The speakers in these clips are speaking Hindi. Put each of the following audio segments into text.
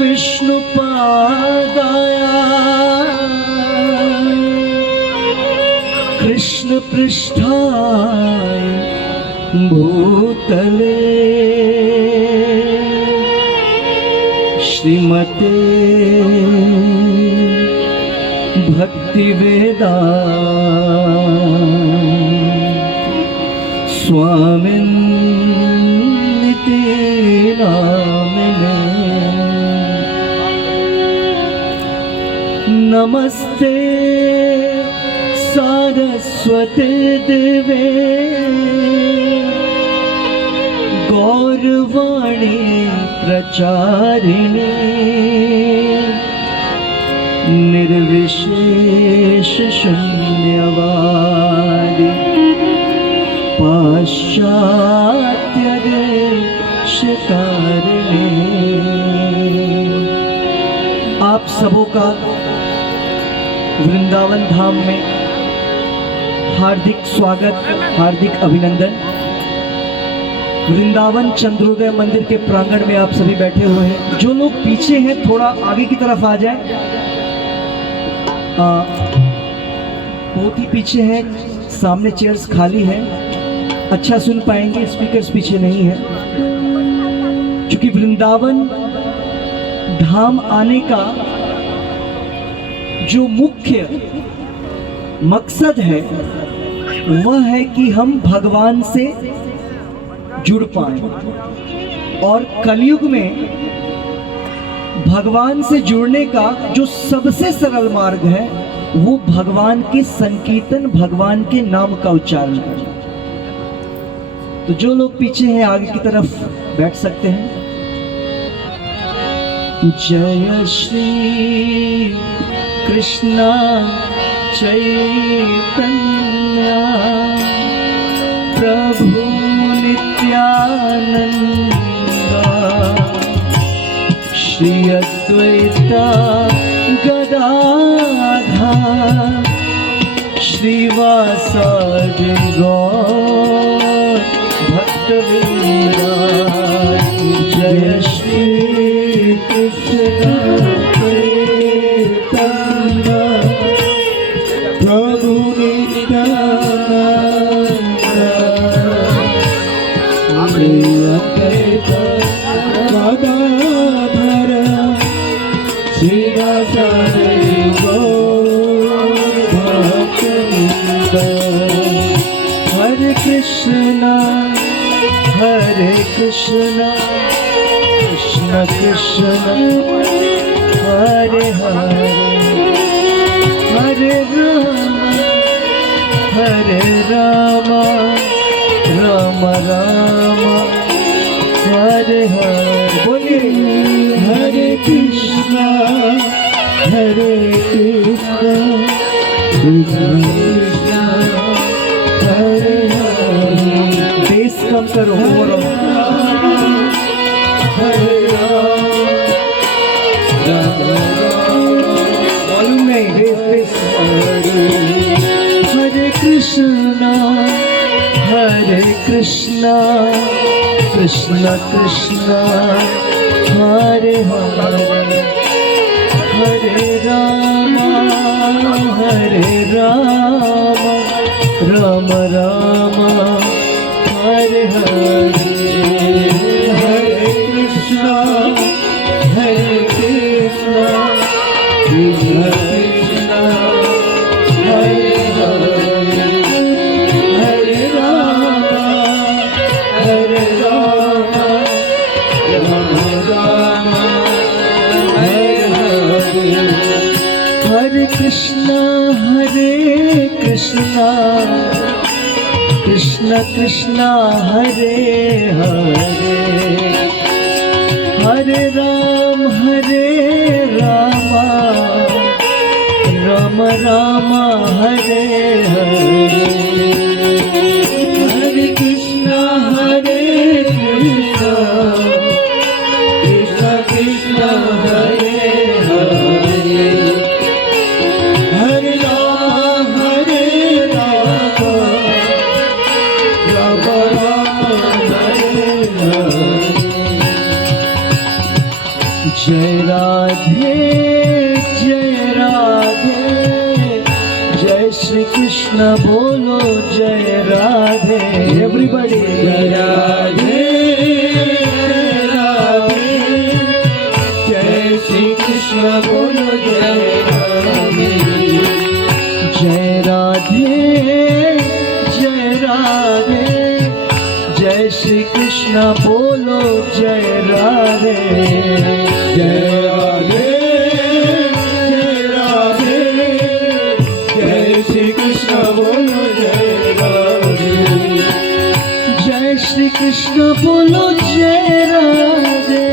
विष्णु पादाया कृष्ण पृष्ठाय भूतले श्रीमते भक्ति वेदांत स्वामिनिति नामिने। नमस्ते सारस्वती देवे गौरवाणी प्रचारिणे निर्विशेष शून्यवादी पाश्चात्य देशकारिणे। आप सबों का वृंदावन धाम में हार्दिक स्वागत, हार्दिक अभिनंदन। वृंदावन चंद्रोदय मंदिर के प्रांगण में आप सभी बैठे हुए हैं। जो लोग पीछे हैं थोड़ा आगे की तरफ आ जाएं। बहुत ही पीछे हैं, सामने चेयर्स खाली हैं, अच्छा सुन पाएंगे, स्पीकर्स पीछे नहीं है। क्योंकि वृंदावन धाम आने का जो मुख्य मकसद है वह है कि हम भगवान से जुड़ पाए। और कलयुग में भगवान से जुड़ने का जो सबसे सरल मार्ग है वो भगवान के संकीर्तन, भगवान के नाम का उच्चारण है। तो जो लोग पीछे हैं आगे की तरफ बैठ सकते हैं। जय श्री कृष्णा चैतन्य प्रभु नित्यानंदा श्री अद्वैता गदाधर श्रीवासादि गौर भक्तवृंदा। जय श्री कृष्ण चैतन्य प्रभु नित्यानंदा श्री अद्वैता गदाधर श्रीवासादि गौर भक्तवृंदा। हरे कृष्णा कृष्ण कृष्ण हरे हरे हरे राम राम राम हरे हरे। बोलिए हरे कृष्णा कृष्ण हरे हरे। बेस कम करो, हरे मालूम नहीं, बेस हरे कृष्णा कृष्ण कृष्ण हरे हरे हरे राम राम राम हरे हरे। हरे कृष्णा कृष्ण कृष्ण हरे हरे हरे राम राम राम हरे हरे। हरे कृष्णा कृष्ण कृष्ण हरे हरे हरे राम राम राम हरे हरे। हरे कृष्णा कृष्ण कृष्ण हरे हरे हरे राम राम राम हरे हरे। जय राधे जय राधे, जय श्री कृष्ण बोलो जय राधे। एवरीबॉडी जय राधे जय राधे, जय श्री कृष्ण बोलो जय राधे। जय राधे जय राधे, जय श्री कृष्ण बोलो जय राधे। जय राधे जय राधे, जय श्री कृष्ण बोलो जय राधे। जय श्री कृष्ण बोलो जय राधे,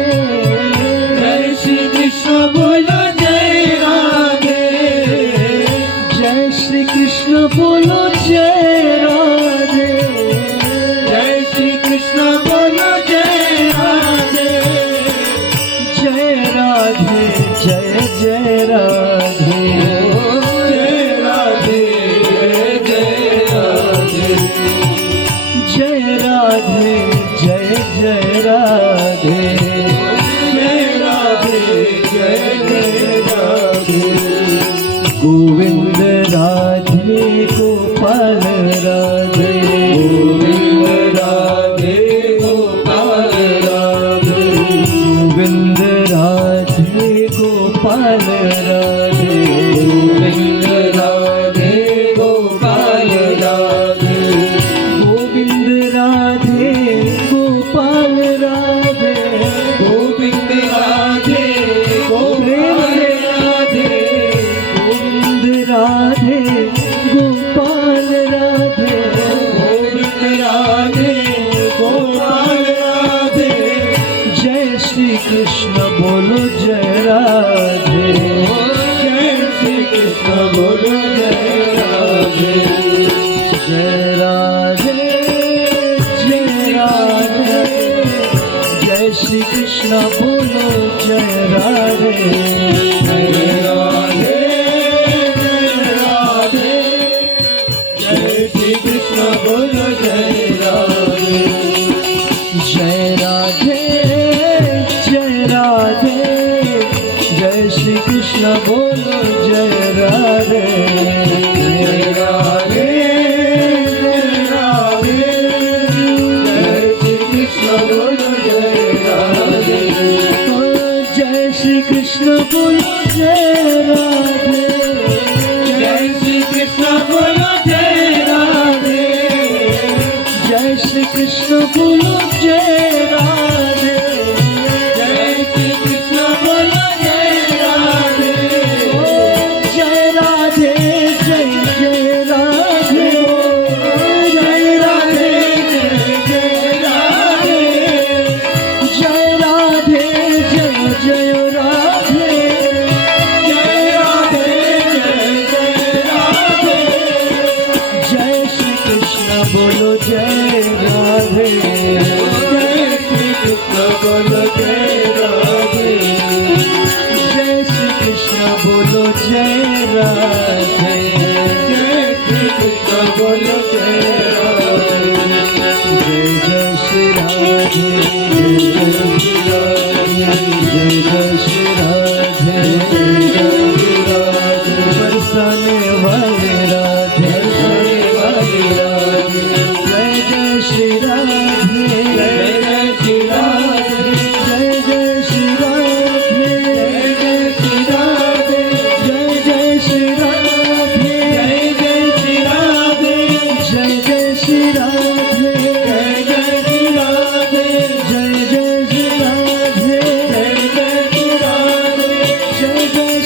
जय श्री कृष्ण बोलो जय राधे। जय श्री कृष्ण बोलो जय राधे, जय श्री कृष्ण बोलो जय राधे। जय राधे जय जय राधे, जय राधे जय राधे। जय राधे जय जय राधे, जय राधे जय जय राधे। गोविंद राधे गोपाल राधे, गोविंद राधे गोपाल राधे। गोविंद राधे गोपाल राधे, गोविंद राधे गोपाल राधे। गोविंद राधे गोपाल राधे, गोविंद राधे गोपाल राधे। गोविंद राधे गोपाल राधे, गोविंद राधे गोपाल राधे। जय श्री कृष्ण बोलो जय राधे, जय श्री कृष्ण बोलो जय राधे। जय राधे जय राधे, जय श्री कृष्ण बोलो जय राधे। जय राधे जय राधे, जय श्री कृष्ण बोलो जय राधे। जय राधे जय राधे, जय श्री कृष्ण बोलो जय राधे। जय राधे जय राधे, जय श्री कृष्ण बोलो जय राधे। जय श्री कृष्ण बोलो जय राधे, जय श्री कृष्ण बोलो जय राधे। जय श्री कृष्ण बोलो जय राधे, जय श्री कृष्ण बोलो जय राधे। जय राधे जय जय राधे, जय राधे जय जय राधे। जय राधे जय जय राधे, जय राधे जय जय राधे। जय श्री कृष्ण बोलो जय राधे, जय श्री कृष्ण बोलो जय राधे। जय श्री कृष्ण बोलो जय राधे, जय श्री कृष्ण बोलो जय राधे। जय जय श्री राधे, जय जय श्री राधे, जय जय श्री राधे। बरसाने वाले राधे, बरसाने वाले राधे। जय जय श्री राधे, जय जय श्री राधे। जय जय श्री राधे, जय जय श्री राधे। जय जय श्री राधे, जय जय श्री राधे। जय जय श्री राधे, जय जय श्री राधे। जय जय श्री राधे, जय जय श्री राधे। जय जय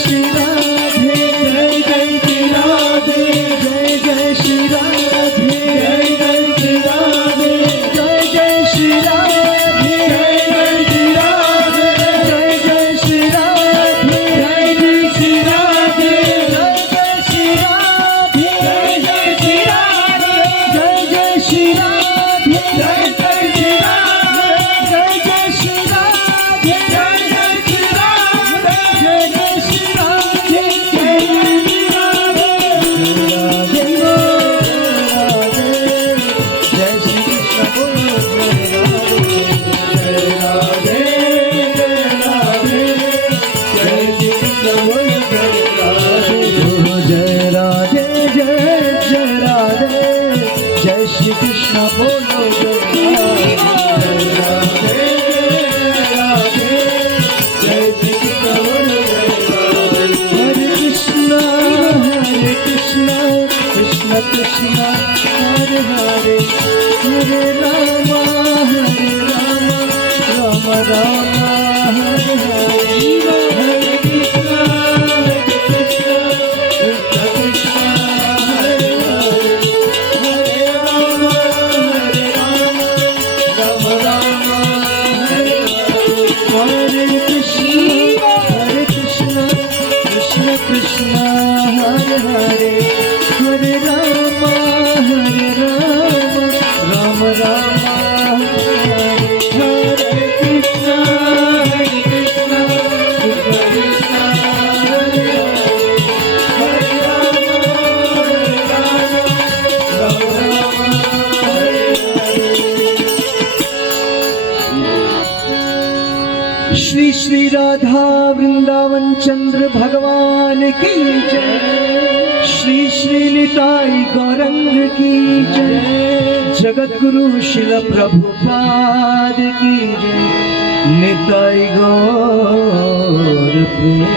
श्री श्री राधा वृंदावन चंद्र भगवान की जय। श्री श्री निताई गौरंग की जय। जगत गुरु शिल प्रभुपाद की जय। निताई गौर प्रेम।